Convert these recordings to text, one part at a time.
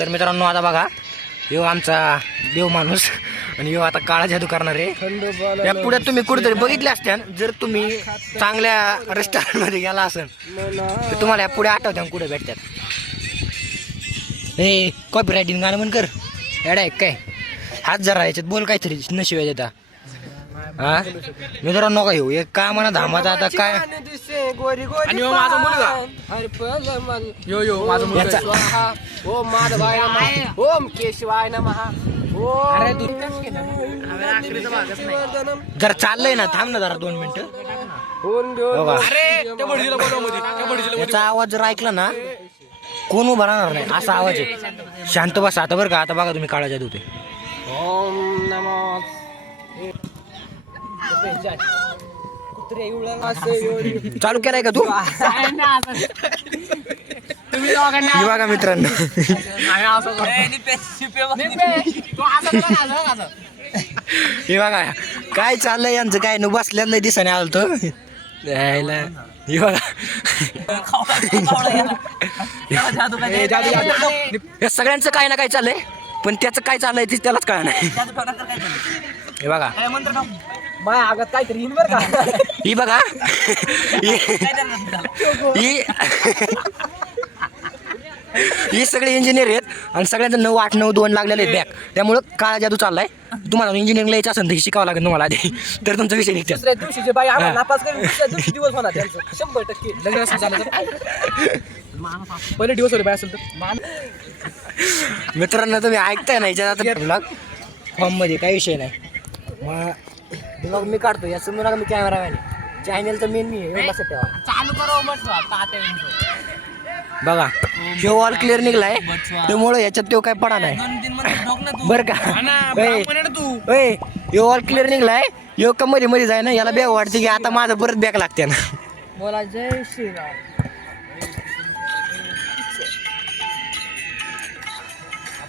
तर मित्रांनो आता बघा ह्यो आमचा देव माणूस आणि ह्यो आता काळा जादू करणार आहे. या पुढे तुम्ही कुठेतरी बघितले असत्या जर तुम्ही चांगल्या रेस्टॉरंटमध्ये गेला असेल तर तुम्हाला या पुढे आठवत्या कुठे भेटतात. हे कॉपी रायटिंग गाणं म्हण कर एडा एक काय हात जरा याच्यात बोल काहीतरी नशिबाय देता. हा मित्रांनो का येऊ एक का म्हणा धामाचा आता काय आणि माझा मुलगा यो यो माझा मुलगा ओम माधवाय नमः ओम केशवाय नमः ओम जरा चाललंय ना थांब ना जरा 2 मिनिटं. याचा आवाज जर ऐकला ना कोण उभा राहणार नाही असा आवाज आहे. शांत बसा आता बरं का. आता बघा तुम्ही काळा जादू ते ओम नमः चालू केलाय का तू. हे बघा मित्रांनो हे बघा काय चाललंय यांचं काय न बसल्याला दिसाने आलं तर यायला. हे बघा या सगळ्यांचं काय ना काय चाललंय पण त्याचं काय चाललंय ते त्यालाच कळणार नाही. हे बघा माझ्या आगात काहीतरी येईन बरं का. ही बघा ही सगळे इंजिनियर आहेत आणि सगळ्यांचं 9, 8, 9, 2 लागलेले आहेत बॅग. त्यामुळं काळा जादू चाललाय. तुम्हाला इंजिनिअरिंगला यायचं असेल तर शिकावं लागेल तुम्हाला आधी तर तुमचा विषय निघतात. दुसऱ्या दिवशी जे बाई आम्हाला नापास करेल दुसऱ्या दिवशी दिवस होणार त्यांचं 100% लग्न असं झालं तर पहिले दिवस होते बाय असेल तर मित्रांनो तुम्ही ऐकताय ना याच्यात आता ब्लॉग फॉर्ममध्ये काही विषय नाही. मग ब्लॉग मी काढतो या समोर मी कॅमेरामॅन चॅनल तर मेन मी आहे लक्षात ठेवा. चालू करो बघा ह्यो वॉल क्लिअर निघलाय त्यामुळं याच्यात तो काय पडा नाही बरं का. ह्यो वॉल क्लिअर निघलाय ह्यो का मध्ये मध्ये जाय ना याला बॅग वाटते की आता माझं परत बॅग लागते ना. बोला जय श्रीराम.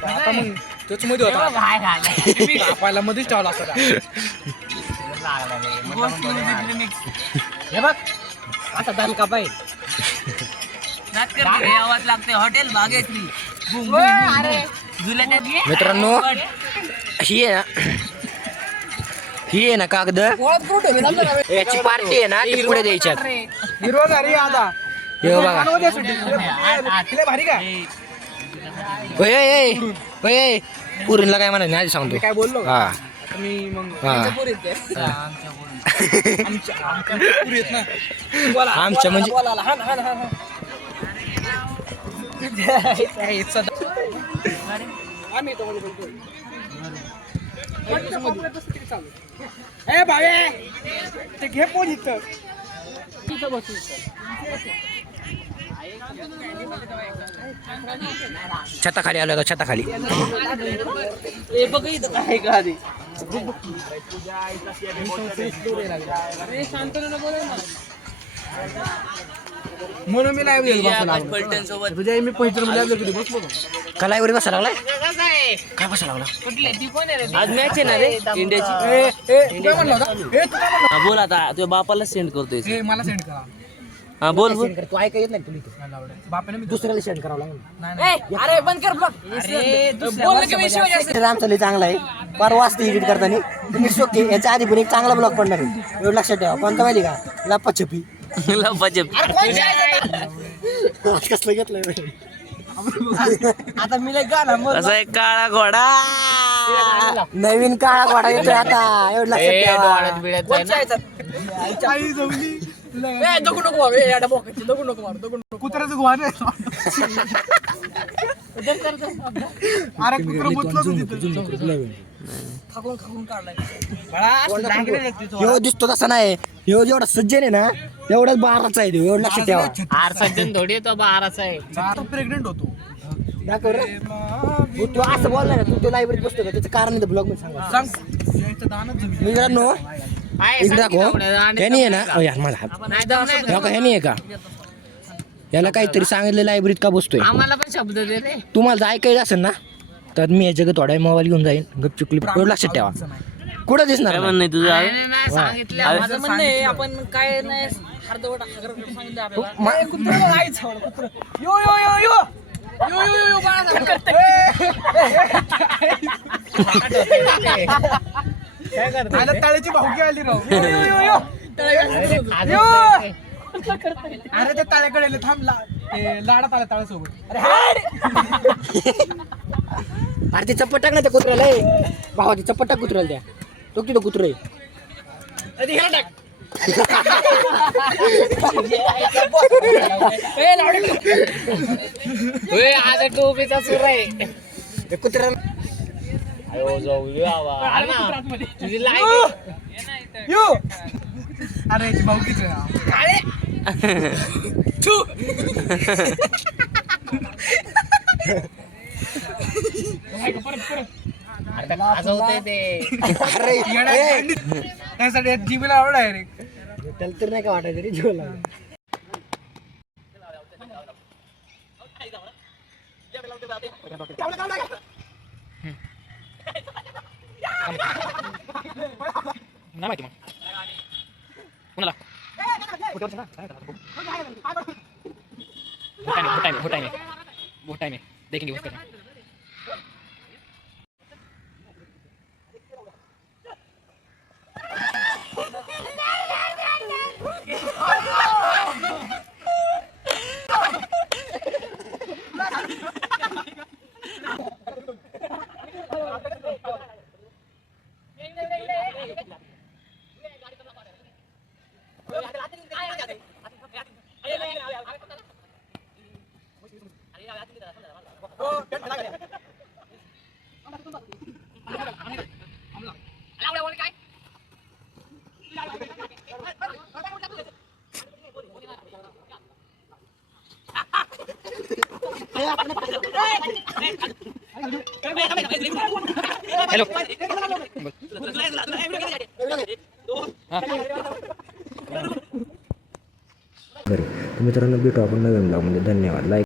आता मग तोच मध्ये होता आपल्याला मध्येच ठेवला असता. हे बघ आता दणका पाहिजे आवाज लागते हॉटेल भाग्यश्री. मित्रांनो ही आहे ना कागद याची पार्टी आहे ना ती पुढे द्यायच्यात. हे बघा भारी का पुरीला काय म्हणायचं आधी सांगतो काय बोललो हा मी मग आमच्या म्हणजे घे फोन इथं छताखाली आलो का छताखाली. म्हणून मी नाही कलाईवर बसा लागलाय काय बसा लागला. आज मॅच आहे ना रे इंडियाची. बोल आता तुझ्या बापाला सेंड करतोय. मला सेंड करा. हा बोल बोल. तू ऐका येत नाही तुला बापाने मी दुसऱ्याला सेंड करावं लागेल. अरे बंद कर ब्लॉग. आमचा लय चांगला आहे परवा वाजता एडिट करताना तुम्ही शोके याच्या आधी पण एक चांगला ब्लॉग पडणार आहे एवढं लक्षात ठेवा. कोणता माहिती का लपाछपी कसलं घेतलंय आता मी गाणं असा एक काळा घोडा नवीन काळा घोडा येतोय आता एवढं लक्षात ठेवा. दगड नको मारू याडा बोकाची दगड नको मारू दगड नको कुत्र्याचं गुहार अरे कुत्रा मुतलं खाकून खाकून काढलाय ह्यो दिसतो तसा नाही ह्यो जेवढा सज्जन आहे ना तेवढाच 12चा आहे एवढं लक्षात ठेवा. सज्जन थोडी येतो 12चा आहे. तो प्रेग्नेंट होतो दाखव रे. तू असं बोलला ना तू लायब्ररीत बसतो का त्याचं कारण ब्लॉग मध्ये सांगा. सांग याचं दानच जमीन मित्रांनो इकडे दाखव ह्यानी आहे ना माझा हात ह्यानी आहे का याला काहीतरी सांगितलं लायब्ररीत का बसतोय. आम्हाला पण शब्द दे रे. तुम्हाला जर ऐकायचं असेल ना तर मी या जगत थोडा मोबाईल घेऊन जाईन गपचुकली एवढं लक्षात ठेवा. कुठं दिसणार काय नाही. म्हणणं तुझं सांगितलं माझं म्हणणं आहे आपण काय नाही अर्धवट सांगितलं आपल्याला. यो यो यो यो तळ्याची भाऊकी आली राव अरे ते तळ्याकडे थांब लाडात आला तळ्यासोबत अरे ते चप्पट टाक ना त्या कुत्र्याला भावा ते चप्पट टाक कुत्र्याला त्या तो किती कुत्र आहे आता टोपीचा सुर आहे ते कुत्र्या तुझी लाईट अरे याची भाऊकीच वाजवते ते अरे त्यासाठी जीबीला आवड आहे रे त्याला तर नाही का वाटायचं रे जीवला नाही माहिती मग कुणाला बहुत टाइम है देखेंगे बहुत करना हेलो बरं तर मित्रांनो भेटू आपण नवीन ब्लॉगमध्ये धन्यवाद लाईक